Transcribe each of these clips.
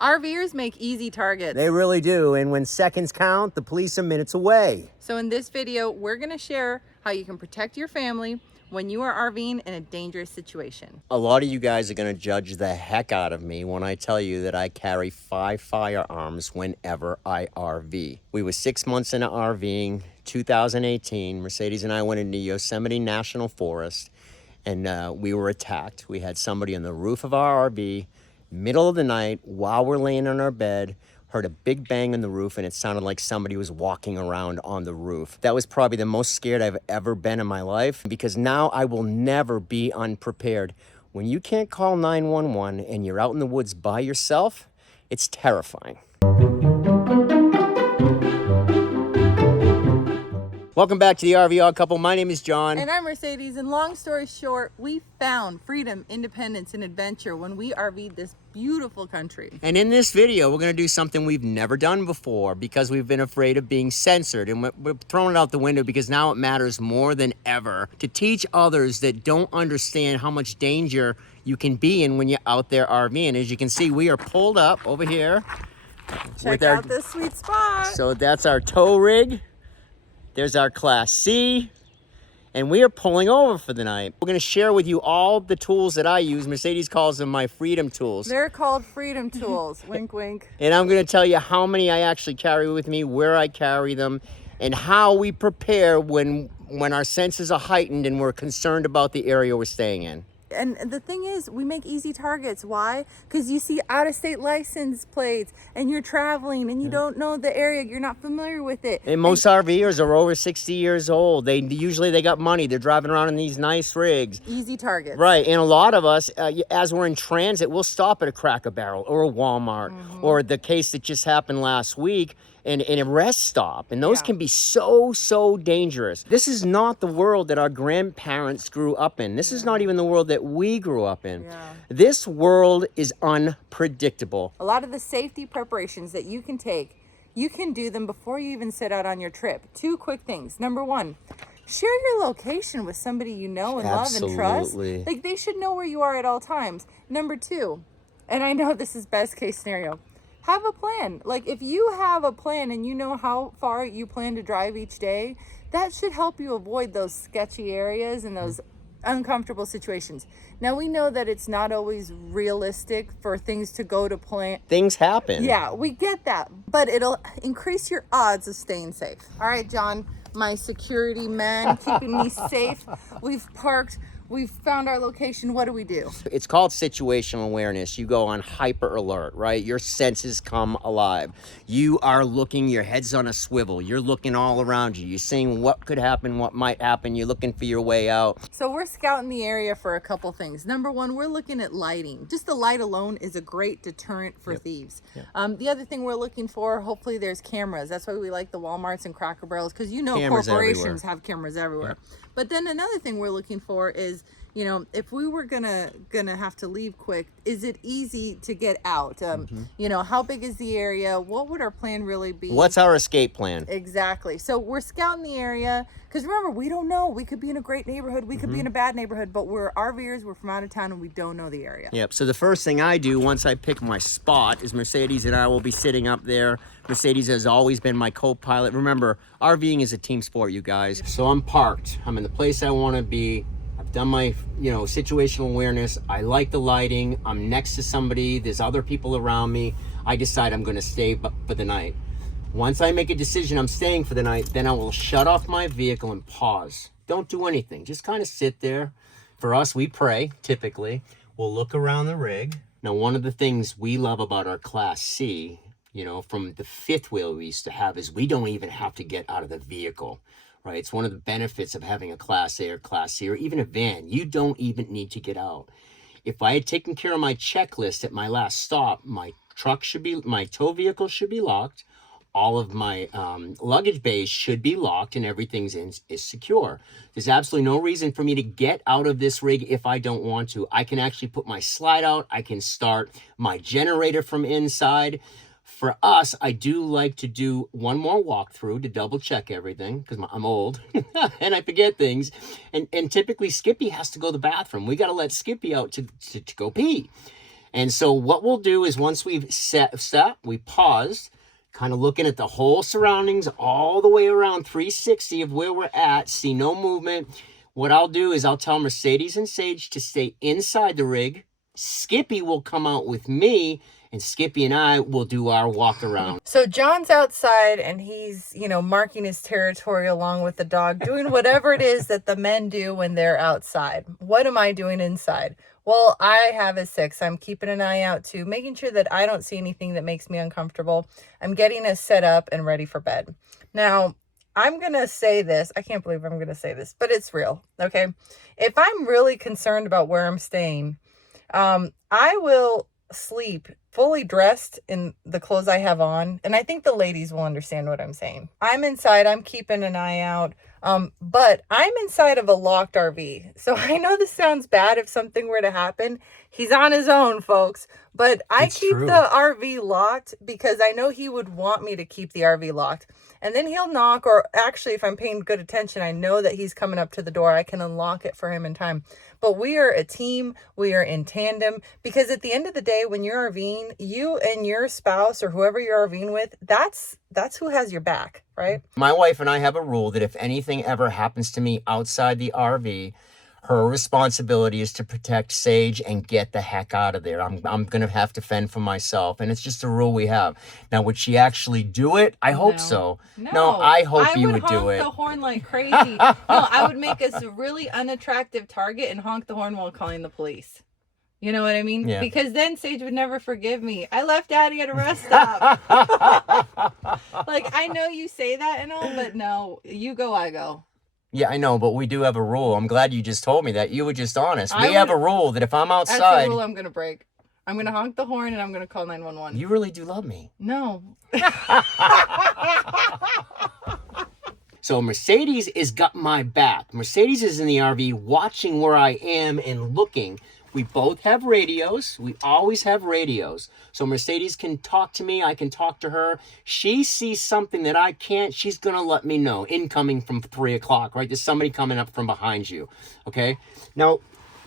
RVers make easy targets. They really do, and when seconds count, the police are minutes away. So in this video, we're gonna share how you can protect your family when you are RVing in a dangerous situation. A lot of you guys are gonna judge the heck out of me when I tell you that I carry 5 firearms whenever I RV. We were 6 months into RVing, 2018. Mercedes and I went into Yosemite National Forest, and we were attacked. We had somebody on the roof of our RV, middle of the night, while we're laying on our bed, heard a big bang on the roof, and it sounded like somebody was walking around on the roof. That was probably the most scared I've ever been in my life, because now I will never be unprepared. When you can't call 911 and you're out in the woods by yourself, it's terrifying. Welcome back to the RV Odd Couple. My name is John. And I'm Mercedes, and long story short, we found freedom, independence, and adventure when we RV'd this beautiful country. And in this video, we're gonna do something we've never done before because we've been afraid of being censored, and we're throwing it out the window because now it matters more than ever to teach others that don't understand how much danger you can be in when you're out there RVing. As you can see, we are pulled up over here. Check out this sweet spot. So that's our tow rig. There's our Class C, and we are pulling over for the night. We're gonna share with you all the tools that I use. Mercedes calls them my freedom tools. They're called freedom tools, wink, wink. And I'm gonna tell you how many I actually carry with me, where I carry them, and how we prepare when our senses are heightened and we're concerned about the area we're staying in. And the thing is, we make easy targets. Why? Because you see out-of-state license plates and you're traveling and you don't know the area, you're not familiar with it. And most RVers are over 60 years old. They got money. They're driving around in these nice rigs. Easy targets. Right, and a lot of us, as we're in transit, we'll stop at a Cracker Barrel or a Walmart, or the case that just happened last week, and a rest stop, and those can be so dangerous. This is not the world that our grandparents grew up in. This is not even the world that we grew up in. This world is unpredictable. A lot of the safety preparations that you can take, you can do them before you even set out on your trip. 2 quick things. Number 1, share your location with somebody you know and love and trust. Like, they should know where you are at all times. Number 2, and I know this is best case scenario, have a plan. Like, if you have a plan and you know how far you plan to drive each day, that should help you avoid those sketchy areas and those uncomfortable situations. Now, we know that it's not always realistic for things to go to plan. Things happen. Yeah, we get that, but it'll increase your odds of staying safe. All right, John, my security man keeping me safe. We've parked. We've found our location. What do we do? It's called situational awareness. You go on hyper alert, right? Your senses come alive. You are looking, your head's on a swivel. You're looking all around you. You're seeing what could happen, what might happen. You're looking for your way out. So we're scouting the area for a couple things. Number 1, we're looking at lighting. Just the light alone is a great deterrent for thieves. The other thing we're looking for, hopefully there's cameras. That's why we like the Walmarts and Cracker Barrels, because you know cameras corporations have cameras everywhere. But then another thing we're looking for is, you know, if we were gonna have to leave quick, is it easy to get out? You know, how big is the area? What would our plan really be? What's our escape plan? Exactly. So we're scouting the area, because remember, we don't know. We could be in a great neighborhood. We could be in a bad neighborhood, but we're RVers. We're from out of town, and we don't know the area. Yep. So the first thing I do once I pick my spot is Mercedes and I will be sitting up there. Mercedes has always been my co-pilot. Remember, RVing is a team sport, you guys. So I'm parked. I'm in the place I want to be. I've done my, situational awareness. I like the lighting. I'm next to somebody. There's other people around me. I decide I'm going to stay for the night. Once I make a decision I'm staying for the night, then I will shut off my vehicle and pause. Don't do anything. Just kind of sit there. For us, we pray, typically. We'll look around the rig. Now, one of the things we love about our Class C, from the 5th wheel we used to have, is we don't even have to get out of the vehicle, right? It's one of the benefits of having a Class A or Class C or even a van. You don't even need to get out. If I had taken care of my checklist at my last stop, my tow vehicle should be locked. All of my luggage bays should be locked, and everything's is secure. There's absolutely no reason for me to get out of this rig if I don't want to. I can actually put my slide out. I can start my generator from inside. For us, I do like to do one more walkthrough to double check everything, because I'm old and I forget things. And typically Skippy has to go to the bathroom. We got to let Skippy out to go pee. And so what we'll do is once we've set, we pause, kind of looking at the whole surroundings all the way around 360 of where we're at, see no movement. What I'll do is I'll tell Mercedes and Sage to stay inside the rig. Skippy will come out with me, and Skippy and I will do our walk around. So John's outside and he's, you know, marking his territory along with the dog, doing whatever it is that the men do when they're outside. What am I doing inside? Well, I have a 6. I'm keeping an eye out too, making sure that I don't see anything that makes me uncomfortable. I'm getting us set up and ready for bed. Now, I'm going to say this. I can't believe I'm going to say this, but it's real. Okay. If I'm really concerned about where I'm staying, I will sleep fully dressed in the clothes I have on. And I think the ladies will understand what I'm saying. I'm inside. I'm keeping an eye out. But I'm inside of a locked RV. So I know this sounds bad if something were to happen. He's on his own, folks. But I keep the RV locked because I know he would want me to keep the RV locked. And then he'll knock, or actually, if I'm paying good attention, I know that he's coming up to the door. I can unlock it for him in time. But we are a team. We are in tandem, because at the end of the day, when you're RVing, you and your spouse or whoever you're RVing with, that's who has your back, right? My wife and I have a rule that if anything ever happens to me outside the RV, her responsibility is to protect Sage and get the heck out of there. I'm going to have to fend for myself. And it's just a rule we have. Now, would she actually do it? I hope so. No, I hope you would do it. I would honk the horn like crazy. No, I would make us a really unattractive target and honk the horn while calling the police. You know what I mean? Yeah. Because then Sage would never forgive me. I left Daddy at a rest stop. Like, I know you say that and all, but no, you go, I go. Yeah, I know, but we do have a rule. I'm glad you just told me that. You were just honest. We have a rule that if I'm outside... That's a rule I'm going to break. I'm going to honk the horn and I'm going to call 911. You really do love me. No. So Mercedes has got my back. Mercedes is in the RV watching where I am and looking. We both have radios. We always have radios. So Mercedes can talk to me. I can talk to her. She sees something that I can't. She's going to let me know. Incoming from 3 o'clock, right? There's somebody coming up from behind you. Okay. Now,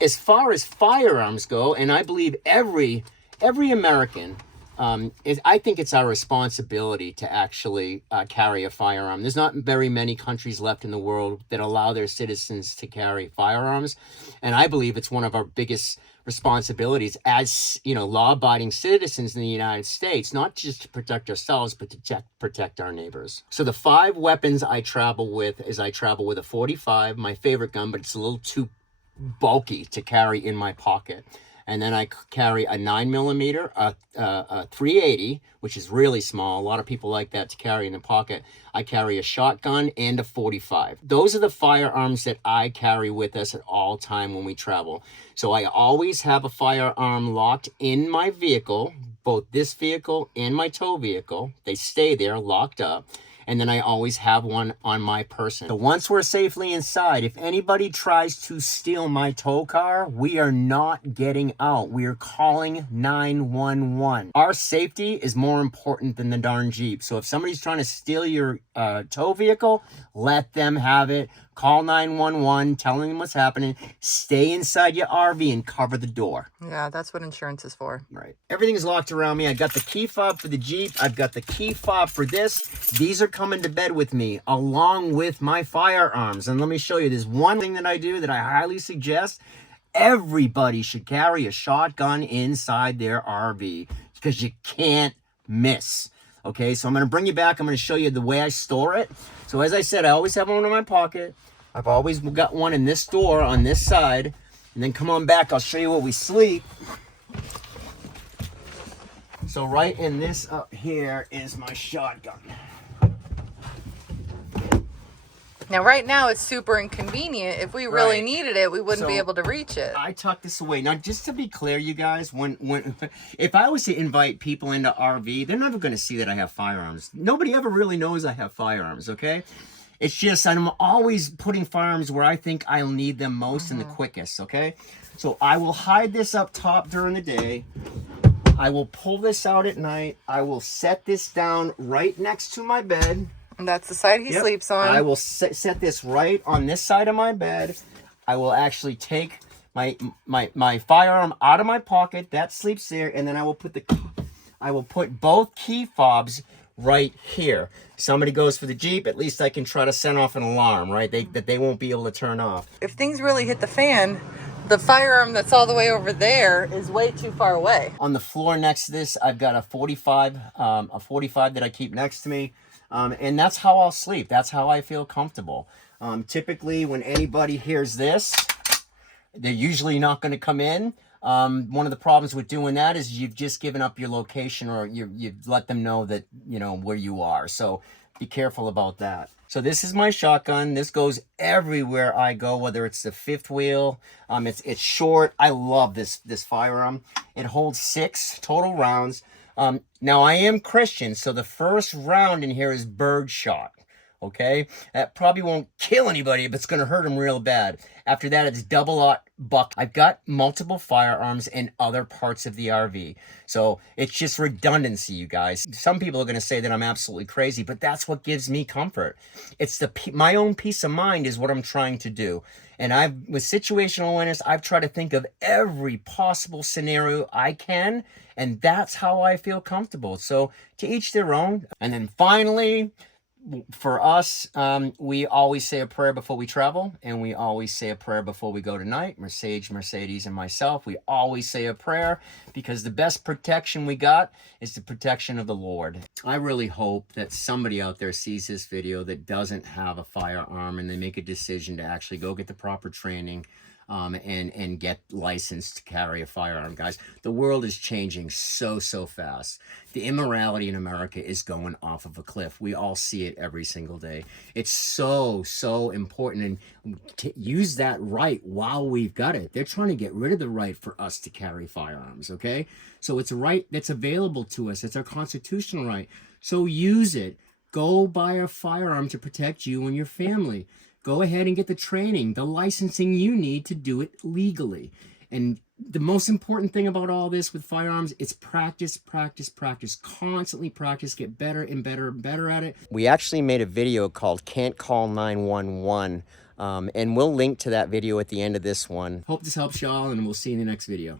as far as firearms go, and I believe every American, I think it's our responsibility to actually carry a firearm. There's not very many countries left in the world that allow their citizens to carry firearms. And I believe it's one of our biggest responsibilities as, you know, law-abiding citizens in the United States, not just to protect ourselves, but to protect our neighbors. So the 5 weapons I travel with is I travel with a .45, my favorite gun, but it's a little too bulky to carry in my pocket. And then I carry a 9mm, a 380, which is really small. A lot of people like that to carry in the pocket. I carry a shotgun and a .45. Those are the firearms that I carry with us at all time when we travel. So I always have a firearm locked in my vehicle, both this vehicle and my tow vehicle. They stay there locked up. And then I always have one on my person. So once we're safely inside, if anybody tries to steal my tow car, we are not getting out. We are calling 911. Our safety is more important than the darn Jeep. So if somebody's trying to steal your tow vehicle, let them have it. Call 911, tell them what's happening. Stay inside your RV and cover the door. Yeah, that's what insurance is for. Right. Everything is locked around me. I got the key fob for the Jeep. I've got the key fob for this. These are coming to bed with me along with my firearms. And let me show you, there's one thing that I do that I highly suggest. Everybody should carry a shotgun inside their RV because you can't miss. Okay, so I'm going to bring you back. I'm going to show you the way I store it. So as I said, I always have one in my pocket. I've always got one in this door on this side. And then come on back, I'll show you where we sleep. So right in this up here is my shotgun. Now, right now, it's super inconvenient. If we really needed it, we wouldn't be able to reach it. I tuck this away. Now, just to be clear, you guys, if I was to invite people into RV, they're never going to see that I have firearms. Nobody ever really knows I have firearms, okay? It's just I'm always putting firearms where I think I'll need them most and the quickest, okay? So I will hide this up top during the day. I will pull this out at night. I will set this down right next to my bed. And that's the side he sleeps on. I will set this right on this side of my bed. I will actually take my firearm out of my pocket. That sleeps there, and then I will put both key fobs right here. Somebody goes for the Jeep, at least I can try to send off an alarm, right? That they won't be able to turn off. If things really hit the fan, the firearm that's all the way over there is way too far away. On the floor next to this, I've got a 45 that I keep next to me. And that's how I'll sleep. That's how I feel comfortable. Typically, when anybody hears this, they're usually not going to come in. One of the problems with doing that is you've just given up your location, or you've let them know that, you know, where you are. So be careful about that. So this is my shotgun. This goes everywhere I go, whether it's the fifth wheel. It's short. I love this firearm. It holds 6 total rounds. Now I am Christian, so the first round in here is bird shot. Okay, that probably won't kill anybody, but it's going to hurt them real bad. After that, it's double-aught buck. I've got multiple firearms in other parts of the RV. So it's just redundancy, you guys. Some people are going to say that I'm absolutely crazy, but that's what gives me comfort. It's my own peace of mind is what I'm trying to do. And with situational awareness, I've tried to think of every possible scenario I can, and that's how I feel comfortable. So to each their own. And then finally, for us, we always say a prayer before we travel, and we always say a prayer before we go tonight. Mercedes, and myself, we always say a prayer, because the best protection we got is the protection of the Lord. I really hope that somebody out there sees this video that doesn't have a firearm, and they make a decision to actually go get the proper training, and get licensed to carry a firearm. Guys, the world is changing so fast. The immorality in America is going off of a cliff. We all see it every single day. It's so important, and to use that right while we've got it. They're trying to get rid of the right for us to carry firearms, okay? So it's a right that's available to us. It's our constitutional right. So use it. Go buy a firearm to protect you and your family. Go ahead and get the training, the licensing you need to do it legally. And the most important thing about all this with firearms, it's practice. Constantly practice, get better and better at it. We actually made a video called Can't Call 911, and we'll link to that video at the end of this one. Hope this helps y'all, and we'll see you in the next video.